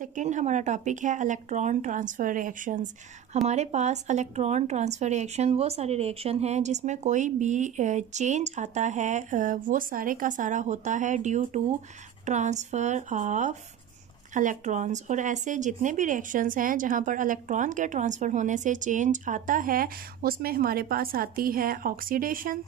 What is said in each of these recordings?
Second हमारा topic है electron transfer reactions. हमारे पास इलेक्ट्रॉन ट्रांसफ़र रिएक्शन वो सारे रिएक्शन हैं जिसमें कोई भी चेंज आता है, वो सारे का सारा होता है due to transfer of electrons. और ऐसे जितने भी रिएक्शंस हैं जहाँ पर इलेक्ट्रॉन के ट्रांसफ़र होने से चेंज आता है उसमें हमारे पास आती है ऑक्सीडेशन।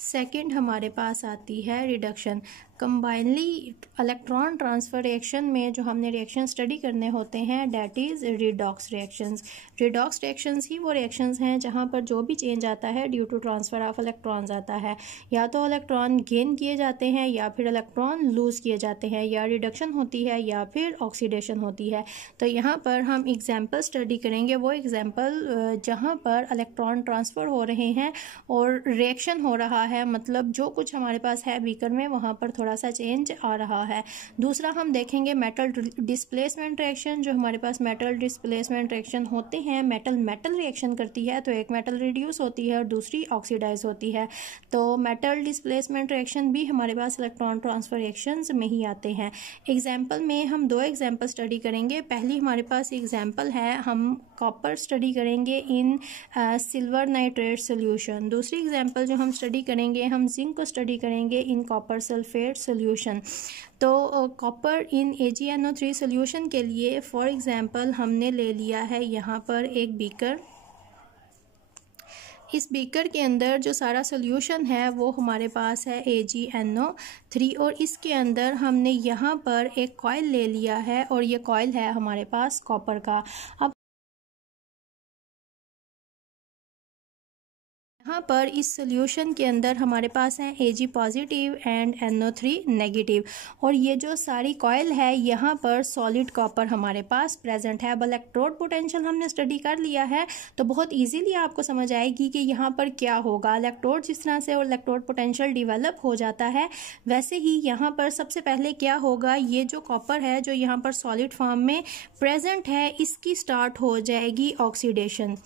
सेकंड हमारे पास आती है reduction. Combinely electron transfer reaction में जो हमने रिएक्शन स्टडी करने होते हैं that is redox reactions. Redox reactions ही वो रिएक्शंस हैं जहाँ पर जो भी चेंज आता है due to transfer of electrons आता है, या तो इलेक्ट्रॉन गेन किए जाते हैं या फिर इलेक्ट्रॉन लूज़ किए जाते हैं, या रिडक्शन होती है या फिर ऑक्सीडेशन होती है। तो यहाँ पर हम एग्जाम्पल स्टडी करेंगे, वो एग्जाम्पल जहाँ पर इलेक्ट्रॉन ट्रांसफ़र हो रहे हैं और रिएक्शन हो रहा है, मतलब जो कुछ हमारे पास है बीकर में वहाँ पर थोड़ा सा चेंज आ रहा है। दूसरा हम देखेंगे मेटल डिस्प्लेसमेंट रिएक्शन। जो हमारे पास मेटल डिस्प्लेसमेंट रिएक्शन होते हैं, मेटल मेटल रिएक्शन करती है तो एक मेटल रिड्यूस होती है और दूसरी ऑक्सीडाइज होती है। तो मेटल डिस्प्लेसमेंट रिएक्शन भी हमारे पास इलेक्ट्रॉन ट्रांसफ़र रिएक्शंस में ही आते हैं। एग्जाम्पल में हम दो एग्जाम्पल स्टडी करेंगे। पहली हमारे पास एग्जाम्पल है, हम कॉपर स्टडी करेंगे इन सिल्वर नाइट्रेट सोल्यूशन। दूसरी एग्जाम्पल जो हम स्टडी करेंगे, हम जिंक को स्टडी करेंगे इन कॉपर सल्फेट सोल्यूशन। तो कॉपर इन AgNO3 सोल्यूशन के लिए फॉर एग्जांपल हमने ले लिया है यहाँ पर एक बीकर। इस बीकर के अंदर जो सारा सोल्यूशन है वो हमारे पास है AgNO3, और इसके अंदर हमने यहाँ पर एक कॉइल ले लिया है और ये कॉइल है हमारे पास कॉपर का। अब यहाँ पर इस सोल्यूशन के अंदर हमारे पास है Ag positive and NO3 negative, और ये जो सारी कॉइल है यहाँ पर सॉलिड कॉपर हमारे पास प्रेजेंट है। अब इलेक्ट्रोड पोटेंशियल हमने स्टडी कर लिया है तो बहुत इजीली आपको समझ आएगी कि यहाँ पर क्या होगा। इलेक्ट्रोड जिस तरह से और इलेक्ट्रोड पोटेंशियल डिवेलप हो जाता है वैसे ही यहाँ पर सबसे पहले क्या होगा, ये जो कॉपर है जो यहाँ पर सॉलिड फॉर्म में प्रेजेंट है इसकी स्टार्ट हो जाएगी ऑक्सीडेशन।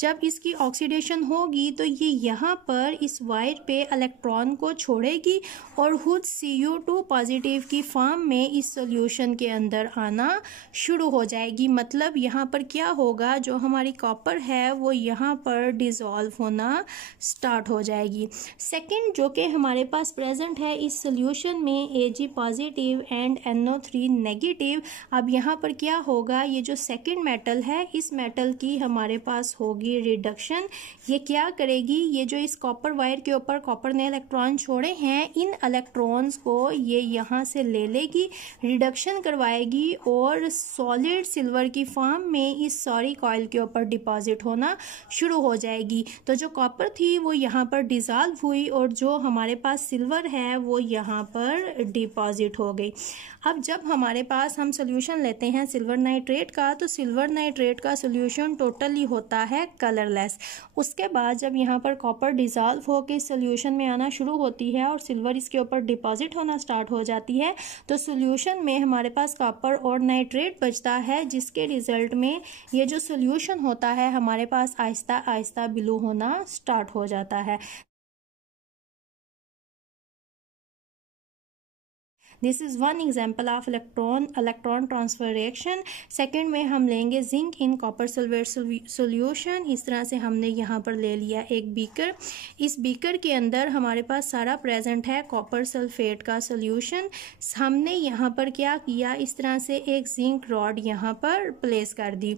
जब इसकी ऑक्सीडेशन होगी तो ये यहाँ पर इस वायर पे इलेक्ट्रॉन को छोड़ेगी और खुद Cu2 पॉजिटिव की फॉर्म में इस सॉल्यूशन के अंदर आना शुरू हो जाएगी। मतलब यहाँ पर क्या होगा, जो हमारी कॉपर है वो यहाँ पर डिज़ोल्व होना स्टार्ट हो जाएगी। सेकंड जो कि हमारे पास प्रेजेंट है इस सॉल्यूशन में Ag positive and NO3 negative. अब यहाँ पर क्या होगा, ये जो सेकंड मेटल है इस मेटल की हमारे पास होगी रिडक्शन। ये क्या करेगी, ये जो इस कॉपर वायर के ऊपर कॉपर ने इलेक्ट्रॉन छोड़े हैं इन इलेक्ट्रॉन्स को ये यहाँ से ले लेगी, रिडक्शन करवाएगी और सॉलिड सिल्वर की फॉर्म में इस सारी कॉइल के ऊपर डिपॉजिट होना शुरू हो जाएगी। तो जो कॉपर थी वो यहाँ पर डिजॉल्व हुई और जो हमारे पास सिल्वर है वो यहाँ पर डिपॉजिट हो गई। अब जब हमारे पास हम सोल्यूशन लेते हैं सिल्वर नाइट्रेट का, तो सिल्वर नाइट्रेट का सोल्यूशन टोटली होता है कलरलेस। उसके बाद जब यहाँ पर कॉपर डिज़ोल्व होकर सोल्यूशन में आना शुरू होती है और सिल्वर इसके ऊपर डिपॉजिट होना स्टार्ट हो जाती है तो सोल्यूशन में हमारे पास कॉपर और नाइट्रेट बचता है, जिसके रिजल्ट में ये जो सोल्यूशन होता है हमारे पास आहिस्ता आहिस्ता ब्लू होना स्टार्ट हो जाता है। This is one example of electron transfer reaction. Second में हम लेंगे zinc in copper sulphate solution. इस तरह से हमने यहाँ पर ले लिया एक बीकर। इस बीकर के अंदर हमारे पास सारा प्रेजेंट है कॉपर सल्फेट का सोल्यूशन। हमने यहाँ पर क्या किया, इस तरह से एक जिंक रॉड यहाँ पर प्लेस कर दी।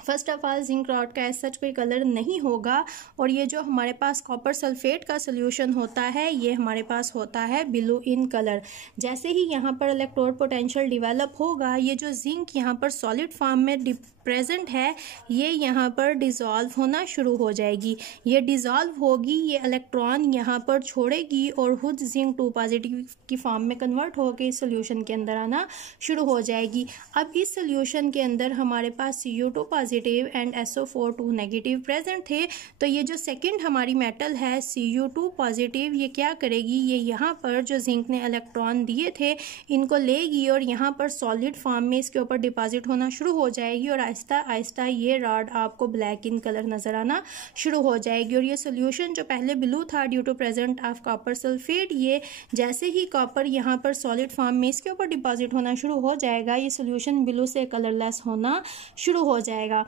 First of all zinc rod का सच कोई कलर नहीं होगा, और ये जो हमारे पास कॉपर सल्फेट का सोल्यूशन होता है ये हमारे पास होता है ब्लू इन कलर। जैसे ही यहाँ पर इलेक्ट्रोड पोटेंशियल डिवेलप होगा, ये जो जिंक यहाँ पर सॉलिड फॉर्म में प्रेजेंट है ये यहाँ पर डिज़ोल्व होना शुरू हो जाएगी। ये डिज़ोल्व होगी, ये इलेक्ट्रॉन यहाँ पर छोड़ेगी और खुद जिंक 2 पॉजिटिव की फॉर्म में कन्वर्ट होकर इस सोल्यूशन के अंदर आना शुरू हो जाएगी। अब इस सोल्यूशन के अंदर हमारे पास Cu2 positive and SO4 negative present थे। तो ये जो सेकंड हमारी मेटल है Cu2 पॉजिटिव, ये क्या करेगी, ये यहाँ पर जो जिंक ने इलेक्ट्रॉन दिए थे इनको लेगी और यहाँ पर सॉलिड फॉर्म में इसके ऊपर डिपॉजिट होना शुरू हो जाएगी और आहिस्ता आहिस्ता ये रॉड आपको ब्लैक इन कलर नज़र आना शुरू हो जाएगी। और ये सोल्यूशन जो पहले ब्लू था due to present of copper sulphate, ये जैसे ही कॉपर यहाँ पर सॉलिड फॉर्म में इसके ऊपर डिपॉजिट होना शुरू हो जाएगा, ये सोल्यूशन ब्लू से कलरलेस होना शुरू हो जाएगा।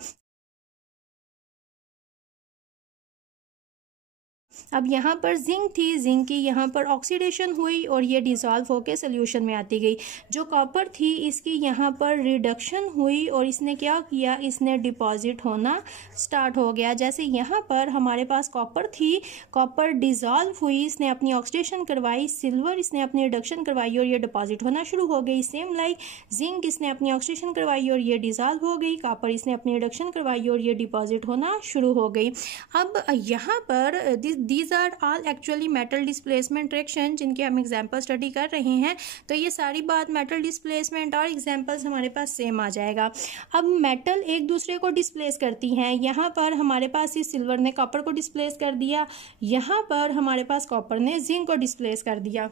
अब यहाँ पर जिंक थी, जिंक की यहाँ पर ऑक्सीडेशन हुई और ये डिसॉल्व होकर सोल्यूशन में आती गई। जो कॉपर थी इसकी यहाँ पर रिडक्शन हुई और इसने क्या किया, इसने डिपॉजिट होना स्टार्ट हो गया। जैसे यहाँ पर हमारे पास कॉपर थी, कॉपर डिसॉल्व हुई, इसने अपनी ऑक्सीडेशन करवाई, सिल्वर इसने अपनी रिडक्शन करवाई और ये डिपॉजिट होना शुरू हो गई। सेम लाइक जिंक इसने अपनी ऑक्सीडेशन करवाई और ये डिसॉल्व हो गई, कॉपर इसने अपनी रिडक्शन करवाई और ये डिपॉजिट होना शुरू हो गई। अब यहाँ पर these are all actually metal displacement reaction जिनके हम एग्जाम्पल स्टडी कर रहे हैं। तो ये सारी बात मेटल डिस्प्लेसमेंट और एग्जाम्पल्स हमारे पास सेम आ जाएगा। अब मेटल एक दूसरे को डिस्प्लेस करती हैं। यहाँ पर हमारे पास इस सिल्वर ने कॉपर को डिस्प्लेस कर दिया, यहाँ पर हमारे पास कॉपर ने जिंक को डिस्प्लेस कर दिया।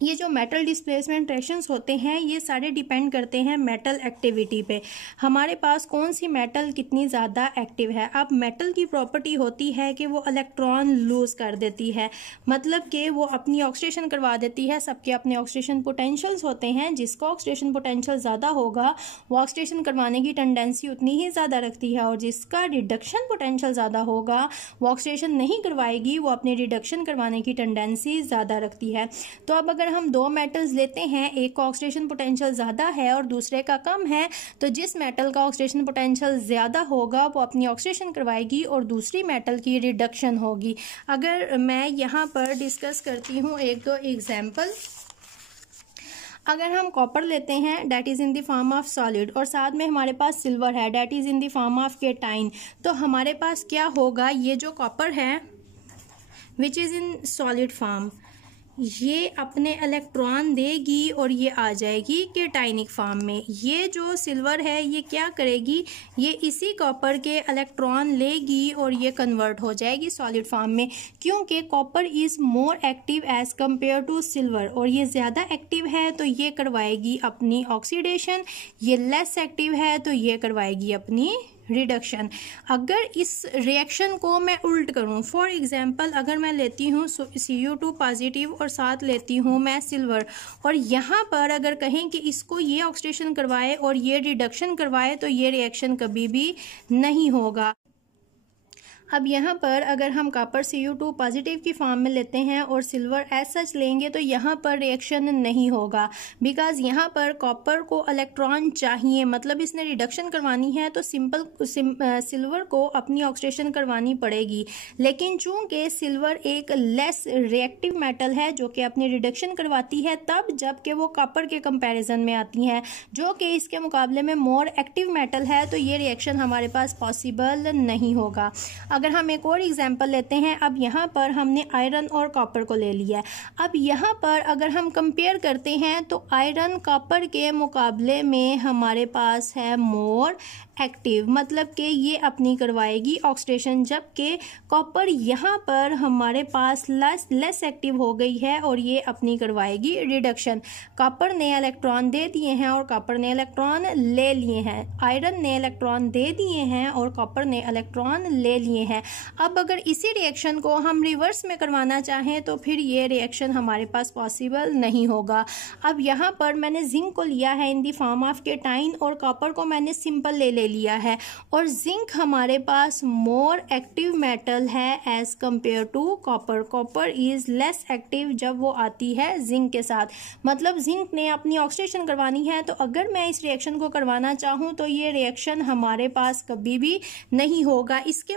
ये जो मेटल डिस्प्लेसमेंट रिएक्शंस होते हैं ये सारे डिपेंड करते हैं मेटल एक्टिविटी पे, हमारे पास कौन सी मेटल कितनी ज़्यादा एक्टिव है। अब मेटल की प्रॉपर्टी होती है कि वो इलेक्ट्रॉन लूज़ कर देती है, मतलब कि वो अपनी ऑक्सीडेशन करवा देती है। सबके अपने ऑक्सीडेशन पोटेंशियल्स होते हैं, जिसका ऑक्सीडेशन पोटेंशियल ज़्यादा होगा वो ऑक्सीडेशन करवाने की टेंडेंसी उतनी ही ज़्यादा रखती है, और जिसका रिडक्शन पोटेंशियल ज़्यादा होगा वो ऑक्सीडेशन नहीं करवाएगी, वो अपनी रिडक्शन करवाने की टेंडेंसी ज़्यादा रखती है। तो अब अगर हम दो मेटल्स लेते हैं, एक का ऑक्सीडेशन पोटेंशियल ज़्यादा है और दूसरे का कम है, तो जिस मेटल का ऑक्सीडेशन पोटेंशियल ज़्यादा होगा वो अपनी ऑक्सीडेशन करवाएगी और दूसरी मेटल की रिडक्शन होगी। अगर मैं यहाँ पर डिस्कस करती हूँ एक दो एग्जाम्पल, अगर हम कॉपर लेते हैं that is in the form of solid और साथ में हमारे पास सिल्वर है that is in the form of cation, तो हमारे पास क्या होगा, ये जो कॉपर है which is in solid form, ये अपने इलेक्ट्रॉन देगी और ये आ जाएगी केटाइनिक फॉर्म में। ये जो सिल्वर है ये क्या करेगी, ये इसी कॉपर के इलेक्ट्रॉन लेगी और ये कन्वर्ट हो जाएगी सॉलिड फॉर्म में, क्योंकि copper is more active as compare to silver, और ये ज़्यादा एक्टिव है तो ये करवाएगी अपनी ऑक्सीडेशन, ये लेस एक्टिव है तो ये करवाएगी अपनी रिडक्शन। अगर इस रिएक्शन को मैं उल्ट करूं, फॉर एग्जांपल अगर मैं लेती हूं Cu2 पॉजिटिव और साथ लेती हूं मैं सिल्वर, और यहाँ पर अगर कहें कि इसको ये ऑक्सीडेशन करवाए और ये रिडक्शन करवाए तो ये रिएक्शन कभी भी नहीं होगा। अब यहाँ पर अगर हम कॉपर Cu2 पॉजिटिव की फॉर्म में लेते हैं और सिल्वर एज सच लेंगे तो यहाँ पर रिएक्शन नहीं होगा, बिकॉज यहाँ पर कॉपर को इलेक्ट्रॉन चाहिए, मतलब इसने रिडक्शन करवानी है तो सिल्वर को अपनी ऑक्सीडेशन करवानी पड़ेगी। लेकिन चूंकि सिल्वर एक लेस रिएक्टिव मेटल है जो कि अपनी रिडक्शन करवाती है तब जबकि वो कॉपर के कंपैरिजन में आती हैं जो कि इसके मुकाबले में मोर एक्टिव मेटल है, तो ये रिएक्शन हमारे पास पॉसिबल नहीं होगा। अगर हम एक और एग्जांपल लेते हैं, अब यहाँ पर हमने आयरन और कॉपर को ले लिया है। अब यहाँ पर अगर हम कंपेयर करते हैं तो आयरन कॉपर के मुकाबले में हमारे पास है मोर एक्टिव, मतलब कि ये अपनी करवाएगी ऑक्सीडेशन, जबकि कॉपर यहाँ पर हमारे पास लेस एक्टिव हो गई है और ये अपनी करवाएगी रिडक्शन। कॉपर ने इलेक्ट्रॉन दे दिए हैं और कॉपर ने इलेक्ट्रॉन ले लिए हैं, आयरन ने इलेक्ट्रॉन दे दिए हैं और कॉपर ने इलेक्ट्रॉन ले लिए हैं। अब अगर इसी रिएक्शन को हम रिवर्स में करवाना चाहें तो फिर ये रिएक्शन हमारे पास पॉसिबल नहीं होगा। अब यहाँ पर मैंने जिंक को लिया है in the form of cation और कॉपर को मैंने सिंपल ले लिया है, और जिंक हमारे पास मोर एक्टिव मेटल है as compare to copper. Copper is less active जब वो आती है जिंक के साथ, मतलब जिंक ने अपनी ऑक्सीडेशन करवानी है, तो अगर मैं इस रिएक्शन को करवाना चाहूँ तो ये रिएक्शन हमारे पास कभी भी नहीं होगा। इसके